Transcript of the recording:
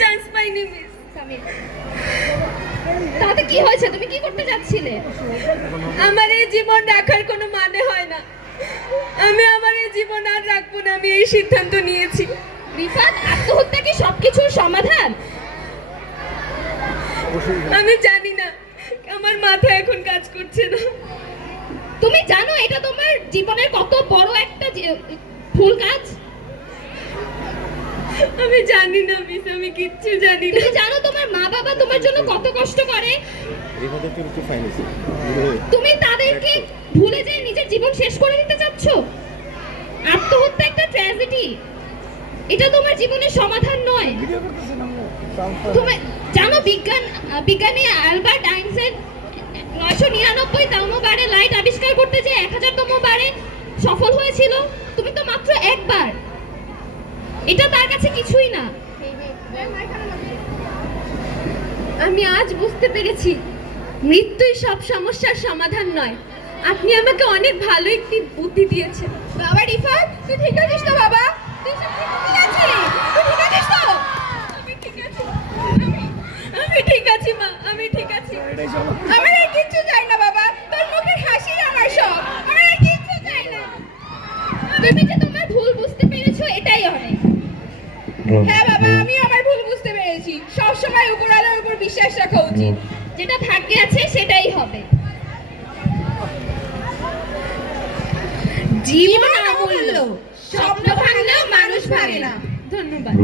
Chance পাইনি miss. তাতে কি হয়েছে? তুমি কি করতে যাচ্ছিলে? আমার এই জীবন রাখার কোনো মানে হয় না। আমি আমার এই জীবন আর রাখবো না, আমি এই সিদ্ধান্ত নিয়েছি। রিফাত, আত্মহত্যা কি সবকিছুর সমাধান? আমি জানি না, আমার মাথা এখন কাজ করছে না। তুমি জানো এটা তোমার জীবনের কত বড় একটা ভুল কাজ? আমি জানি না মিস, আমি কিচ্ছু জানি না। তুমি জানো তোমার মা বাবা তোমার জন্য কত কষ্ট করে? তুমি তাদেরকে ভুলে যেয়ে নিজের জীবন শেষ করে দিতে চাচ্ছ? আত্মহত্যা একটা ট্র্যাজেডি, এটা তোমার জীবনের সমাধান নয়। তুমি জানো বিজ্ঞানী অ্যালবার্ট আইনস্টাইন 999তম বারে লাইট আবিষ্কার করতে যে 1000তম বারে সফল হয়েছিল, তুমি তো মাত্র একবার। এটা তার কাছে কিছুই না। আমি আজ বুঝতে পেরেছি মৃত্যুই সব সমস্যার সমাধান নয়। আপনি আমাকে অনেক ভালো একটি বুদ্ধি দিয়েছেন। বাবা রিফাত, তুই ঠিক আছিস তো বাবা? তুই সব ঠিক আছিস? তুই ঠিক আছিস তো? আমি ঠিক আছি, আমি ঠিক আছি মা, আমি ঠিক আছি। আমার আর কিচ্ছু চাই না বাবা, তোর মুখের হাসি আমার সব। আমার আর কিচ্ছু চাই না। তুমি যে তোমার ভুল বুঝতে পেরেছো, এটাই অনেক। হ্যাঁ বাবা, আমি আমার ভুল বুঝতে পেরেছি। সব সময় উপরওয়ালার উপর বিশ্বাস রাখা উচিত। যেটা ভাগ্যে আছে সেটাই হবে। জীবন অমূল্য, স্বপ্ন ভাঙলেও মানুষ ভাঙে না। ধন্যবাদ।